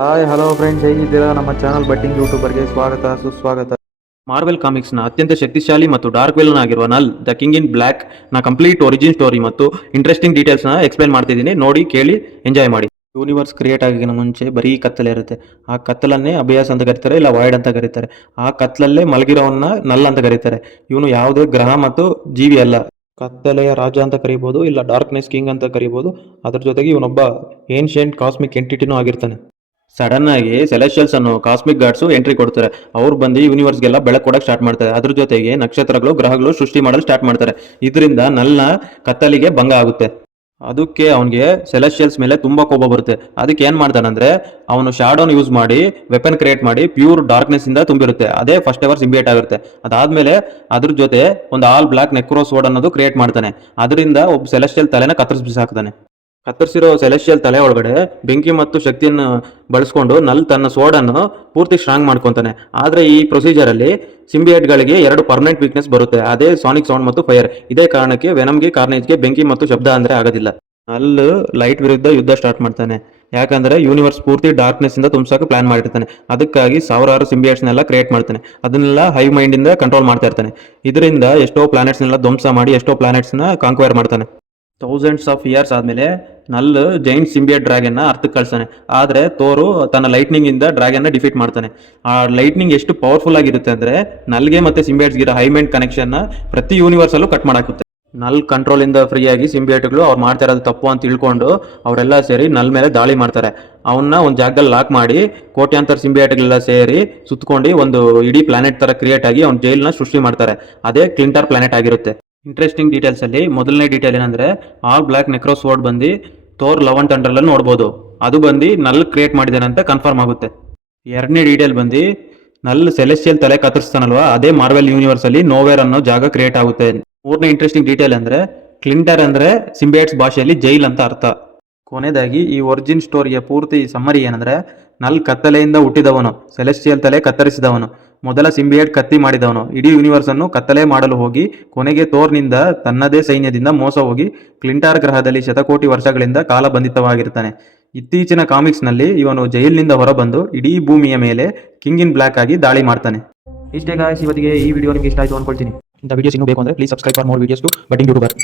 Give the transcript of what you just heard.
Hi hello friends, ಹೇಗಿದ್ದೀರಾ? ನಮ್ಮ channel batting ಯೂಟ್ಯೂಬರ್ಗೆ ಸ್ವಾಗತ ಸುಸ್ವಾಗತ. ಮಾರ್ವೆಲ್ ಕಾಮಿಕ್ಸ್ನ ಅತ್ಯಂತ ಶಕ್ತಿಶಾಲಿ ಮತ್ತು ಡಾರ್ಕ್ ವಿಲನ್ ಆಗಿರುವ ನಲ್ ದ ಕಿಂಗ್ ಇನ್ ಬ್ಲ್ಯಾಕ್ ನ ಕಂಪ್ಲೀಟ್ ಒರಿಜಿನ್ ಸ್ಟೋರಿ ಮತ್ತು ಇಂಟ್ರೆಸ್ಟಿಂಗ್ ಡೀಟೇಲ್ಸ್ನ ಎಕ್ಸ್ಪ್ಲೈನ್ ಮಾಡ್ತಿದ್ದೀನಿ. ನೋಡಿ, ಕೇಳಿ, ಎಂಜಾಯ್ ಮಾಡಿ. ಯೂನಿವರ್ಸ್ ಕ್ರಿಯೇಟ್ ಆಗಿನ ಮುಂಚೆ ಬರೀ ಕತ್ತಲೆ ಇರುತ್ತೆ. ಆ ಕತ್ತಲನ್ನೇ ಅಭ್ಯಾಸ ಅಂತ ಕರೀತಾರೆ, ಇಲ್ಲ ವಾಯ್ಡ್ ಅಂತ ಕರೀತಾರೆ. ಆ ಕತ್ತಲಲ್ಲೇ ಮಲಗಿರೋವನ್ನ ನಲ್ ಅಂತ ಕರೀತಾರೆ. ಇವನು ಯಾವುದೇ ಗ್ರಹ ಮತ್ತು ಜೀವಿ ಅಲ್ಲ. ಕತ್ತಲೆಯ ರಾಜ ಅಂತ ಕರಿಬಹುದು, ಇಲ್ಲ ಡಾರ್ಕ್ನೆಸ್ ಕಿಂಗ್ ಅಂತ ಕರಿಬಹುದು. ಅದ್ರ ಜೊತೆಗೆ ಇವನೊಬ್ಬ ಏನ್ಷಿಯಂಟ್ ಕಾಸ್ಮಿಕ್ ಎಂಟಿಟಿನೂ ಆಗಿರ್ತಾನೆ. ಸಡನ್ ಆಗಿ ಸೆಲೆಷಿಯಲ್ಸ್ ಅನ್ನೋ ಕಾಸ್ಮಿಕ್ ಗಾಡ್ಸು ಎಂಟ್ರಿ ಕೊಡ್ತಾರೆ. ಅವ್ರು ಬಂದು ಯೂನಿವರ್ಸ್ಗೆಲ್ಲ ಬೆಳಕು ಕೊಡಕ್ಕೆ ಸ್ಟಾರ್ಟ್ ಮಾಡ್ತಾರೆ. ಅದ್ರ ಜೊತೆಗೆ ನಕ್ಷತ್ರಗಳು, ಗ್ರಹಗಳು ಸೃಷ್ಟಿ ಮಾಡಲು ಸ್ಟಾರ್ಟ್ ಮಾಡ್ತಾರೆ. ಇದರಿಂದ ನಲ್ನ ಕತ್ತಲಿಗೆ ಭಂಗ ಆಗುತ್ತೆ. ಅದಕ್ಕೆ ಅವನಿಗೆ ಸೆಲೆಷಿಯಲ್ಸ್ ಮೇಲೆ ತುಂಬಾ ಕೋಪ ಬರುತ್ತೆ. ಅದಕ್ಕೆ ಏನ್ ಮಾಡ್ತಾನಂದ್ರೆ, ಅವನು ಶಾಡೋನ್ ಯೂಸ್ ಮಾಡಿ ವೆಪನ್ ಕ್ರಿಯೇಟ್ ಮಾಡಿ ಪ್ಯೂರ್ ಡಾರ್ಕ್ನೆಸ್ ಇಂದ ತುಂಬಿರುತ್ತೆ. ಅದೇ ಫಸ್ಟ್ ಎವರ್ ಸಿಂಬಿಯೇಟ್ ಆಗಿರುತ್ತೆ. ಅದಾದ್ಮೇಲೆ ಅದ್ರ ಜೊತೆ ಒಂದು ಆಲ್ ಬ್ಲಾಕ್ ನೆಕ್ರೋ ಸೋಡ್ ಅನ್ನೋದು ಕ್ರಿಯೇಟ್ ಮಾಡ್ತಾನೆ. ಅದರಿಂದ ಒಬ್ಬ ಸೆಲೆಷಿಯಲ್ ತಲೆನ ಕತ್ತರಿಸ್ಬಿಸಾಕ್ತಾನೆ. ಕತ್ತರಿಸಿರೋ ಸೆಲೆಷಿಯಲ್ ತಲೆ ಒಳಗಡೆ ಬೆಂಕಿ ಮತ್ತು ಶಕ್ತಿಯನ್ನು ಬಳಸ್ಕೊಂಡು ನಲ್ ತನ್ನ ಸೋಡನ್ನು ಪೂರ್ತಿ ಸ್ಟ್ರಾಂಗ್ ಮಾಡ್ಕೊತಾನೆ. ಆದ್ರೆ ಈ ಪ್ರೊಸೀಜರ್ ಅಲ್ಲಿ ಸಿಂಬಿಯೇಟ್ಗಳಿಗೆ ಎರಡು ಪರ್ಮನೆಂಟ್ ವೀಕ್ನೆಸ್ ಬರುತ್ತೆ. ಅದೇ ಸಾನಿಕ್ ಸೌಂಡ್ ಮತ್ತು ಫೈರ್. ಇದೇ ಕಾರಣಕ್ಕೆ ವೆನಮ್ಗೆ, ಕಾರ್ನೇಜ್ಗೆ ಬೆಂಕಿ ಮತ್ತು ಶಬ್ದ ಅಂದ್ರೆ ಆಗೋದಿಲ್ಲ. ನಲ್ ಲೈಟ್ ವಿರುದ್ಧ ಯುದ್ಧ ಸ್ಟಾರ್ಟ್ ಮಾಡ್ತಾನೆ. ಯಾಕಂದ್ರೆ ಯೂನಿವರ್ಸ್ ಪೂರ್ತಿ ಡಾರ್ಕ್ನೆಸ್ ಇಂದ ತುಂಬಿಸೋಕೆ ಪ್ಲಾನ್ ಮಾಡಿರ್ತಾನೆ. ಅದಕ್ಕಾಗಿ ಸಾವಿರಾರು ಸಿಂಬಿಯೇಟ್ಸ್ನೆಲ್ಲ ಕ್ರಿಯೇಟ್ ಮಾಡ್ತಾನೆ. ಅದನ್ನೆಲ್ಲ ಹೈ ಮೈಂಡ್ ಇಂದ ಕಂಟ್ರೋಲ್ ಮಾಡ್ತಾ ಇರ್ತಾನೆ. ಇದರಿಂದ ಎಷ್ಟೋ ಪ್ಲಾನೆಟ್ಸ್ನೆಲ್ಲ ಧ್ವಂಸ ಮಾಡಿ ಎಷ್ಟೋ ಪ್ಲಾನೆಟ್ಸ್ನ ಕಾಂಕ್ವೈರ್ ಮಾಡ್ತಾನೆ. ಥೌಸಂಡ್ಸ್ ಆಫ್ ಇಯರ್ಸ್ ಆದಮೇಲೆ ನಲ್ ಜೈಂಟ್ ಸಿಂಬಿಯೇಟ್ ಡ್ರ್ಯಾಗನ್ನ ಅರ್ಥಕ್ಕೆ ಕಳ್ಸಾನೆ. ಆದರೆ ತೋರು ತನ್ನ ಲೈಟ್ನಿಂಗ್ ಇಂದ ಡ್ರ್ಯಾಗನ್ನ ಡಿಫೀಟ್ ಮಾಡ್ತಾನೆ. ಆ ಲೈಟ್ನಿಂಗ್ ಎಷ್ಟು ಪವರ್ಫುಲ್ ಆಗಿರುತ್ತೆ ಅಂದರೆ ನಲ್ಗೆ ಮತ್ತು ಸಿಂಬಿಯೇಟ್ಸ್ಗಿರೋ ಹೈ ಮೈಂಡ್ ಕನೆಕ್ಷನ್ನ ಪ್ರತಿ ಯೂನಿವರ್ಸಲ್ಲೂ ಕಟ್ ಮಾಡಾಕುತ್ತೆ. ನಲ್ ಕಂಟ್ರೋಲ್ ಇಂದ ಫ್ರೀ ಆಗಿ ಸಿಂಬಿಯೇಟ್ಗಳು ಅವ್ರು ಮಾಡ್ತಾ ಇರೋದು ತಪ್ಪು ಅಂತ ತಿಳ್ಕೊಂಡು ಅವರೆಲ್ಲ ಸೇರಿ ನಲ್ ಮೇಲೆ ದಾಳಿ ಮಾಡ್ತಾರೆ. ಅವನ್ನ ಒಂದು ಜಾಗದಲ್ಲಿ ಲಾಕ್ ಮಾಡಿ ಕೋಟ್ಯಾಂತರ ಸಿಂಬಿಯೇಟ್ಗಳೆಲ್ಲ ಸೇರಿ ಸುತ್ತಕೊಂಡು ಒಂದು ಇಡೀ ಪ್ಲಾನೆಟ್ ತರ ಕ್ರಿಯೇಟ್ ಆಗಿ ಅವ್ನ ಜೈಲ್ನ ಸೃಷ್ಟಿ ಮಾಡ್ತಾರೆ. ಅದೇ ಕ್ಲಿಂಟರ್ ಪ್ಲಾನೆಟ್ ಆಗಿರುತ್ತೆ. ಇಂಟ್ರೆಸ್ಟಿಂಗ್ ಡೀಟೇಲ್ಸ್ ಅಲ್ಲಿ ಮೊದಲನೇ ಡೀಟೇಲ್ ಏನಂದ್ರೆ, ಆಲ್ ಬ್ಲಾಕ್ ನೆಕ್ರೋಸ್ ವರ್ಡ್ ಬಂದು ಥೋರ್ ಲವ್ ಅಂಡ್ ಥಂಡರ್ ಅಲ್ಲಿ ನೋಡ್ಬೋದು. ಅದು ಬಂದು ನಲ್ ಕ್ರಿಯೇಟ್ ಮಾಡಿದಾನೆ ಅಂತ ಕನ್ಫರ್ಮ್ ಆಗುತ್ತೆ. ಎರಡನೇ ಡೀಟೇಲ್ ಬಂದು ನಲ್ ಸೆಲೆಸ್ಟಿಯಲ್ ತಲೆ ಕತ್ತರಿಸ್ತಾನಲ್ವಾ, ಅದೇ ಮಾರ್ವೆಲ್ ಯೂನಿವರ್ಸ್ ಅಲ್ಲಿ ನೋವೇರ್ ಅನ್ನೋ ಜಾಗ ಕ್ರಿಯೇಟ್ ಆಗುತ್ತೆ. ಮೂರನೇ ಇಂಟ್ರೆಸ್ಟಿಂಗ್ ಡೀಟೇಲ್ ಅಂದ್ರೆ, ಕ್ಲಿಂಟರ್ ಅಂದ್ರೆ ಸಿಂಬಿಯೇಟ್ಸ್ ಭಾಷೆಯಲ್ಲಿ ಜೈಲ್ ಅಂತ ಅರ್ಥ. ಕೊನೆಯದಾಗಿ ಈ ಒರಿಜಿನ್ ಸ್ಟೋರಿಯ ಪೂರ್ತಿ ಸಮ್ಮರಿ ಏನಂದ್ರೆ, ನಲ್ ಕತ್ತಲೆಯಿಂದ ಹುಟ್ಟಿದವನು, ಸೆಲೆಸ್ಟಿಯಲ್ ತಲೆ ಕತ್ತರಿಸಿದವನು, ಮೊದಲ ಸಿಂಬಿಯೇಟ್ ಕತ್ತಿ ಮಾಡಿದವನು, ಇಡೀ ಯೂನಿವರ್ಸ್ ಅನ್ನು ಕತ್ತಲೆ ಮಾಡಲು ಹೋಗಿ ಕೊನೆಗೆ ಥೋರ್ನಿಂದ ತನ್ನದೇ ಸೈನ್ಯದಿಂದ ಮೋಸ ಹೋಗಿ ಕ್ಲಿಂಟಾರ್ ಗ್ರಹದಲ್ಲಿ ಶತಕೋಟಿ ವರ್ಷಗಳಿಂದ ಕಾಲ ಬಂಧಿತವಾಗಿರ್ತಾನೆ. ಇತ್ತೀಚಿನ ಕಾಮಿಕ್ಸ್ ನಲ್ಲಿ ಇವನು ಜೈಲಿನಿಂದ ಹೊರಬಂದು ಇಡೀ ಭೂಮಿಯ ಮೇಲೆ ಕಿಂಗ್ ಇನ್ ಬ್ಲ್ಯಾಕ್ ಆಗಿ ದಾಳಿ ಮಾಡ್ತಾನೆ. ಇಷ್ಟೇ ಗಾಯ್ಸ್, ಇವತ್ತಿಗೆ ಈ ವಿಡಿಯೋ ನಿಮಗೆ ಇಷ್ಟ ಆಯಿತು ಅನ್ಕೊಳ್ತೀನಿ. ಇಂಥ ವಿಡಿಯೋಸ್ ಇನ್ನೂ ಬೇಕು ಅಂದ್ರೆ please subscribe for more videos to batting YouTuber.